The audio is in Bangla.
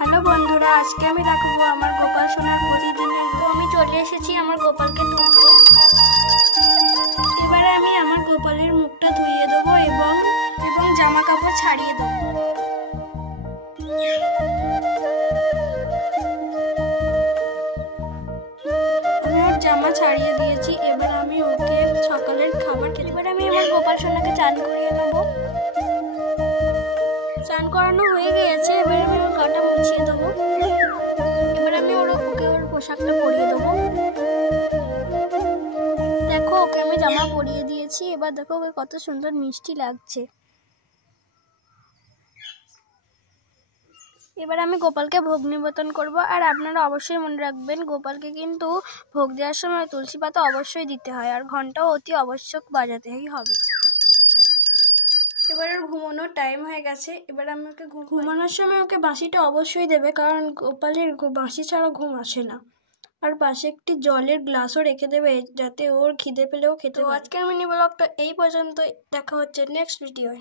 হ্যালো বন্ধুরা, আজকে আমি দেখাবো আমার গোপাল সোনার প্রতিদিনের। তো আমি চলে এসেছি আমার গোপালকে তুলতে। এবারে আমি আমার গোপালের মুখটা ধুইয়ে দেবো এবং জামা কাপড় ছাড়িয়ে দেবো। আমি ওর জামা ছাড়িয়ে দিয়েছি। এবার আমি ওকে সকালের খাবার খেতে। এবার আমি আমার গোপাল সোনাকে চান করিয়ে নেবো। চান করানো হয়ে গিয়েছে। এবার আমি ওর গাটা মুছিয়ে দেবো। এবার আমি ওর পোশাকটা পরিয়ে দেবো। দেখো, ওকে আমি জামা পরিয়ে দিয়েছি। এবার দেখো ওকে কত সুন্দর মিষ্টি লাগছে। এবার আমি গোপালকে ভোগ নিবেদন করব। আর আপনারা অবশ্যই মনে রাখবেন, গোপালকে কিন্তু ভোগ দেওয়ার সময় তুলসী পাতা অবশ্যই দিতে হয়, আর ঘন্টাও অতি আবশ্যক বাজাতেই হবে। এবার ওর ঘুমানোর টাইম হয়ে গেছে। এবার আমি ওকে ঘুমানোর সময় ওকে বাঁশিটা অবশ্যই দেবে, কারণ গোপালের বাঁশি ছাড়া ঘুম আসে না। আর পাশে একটি জলের গ্লাসও রেখে দেবে, যাতে ওর খিদে পেলেও খেতে পারে। আজকের মিনি ব্লগটা এই পর্যন্তই। দেখা হচ্ছে নেক্সট ভিডিওয়।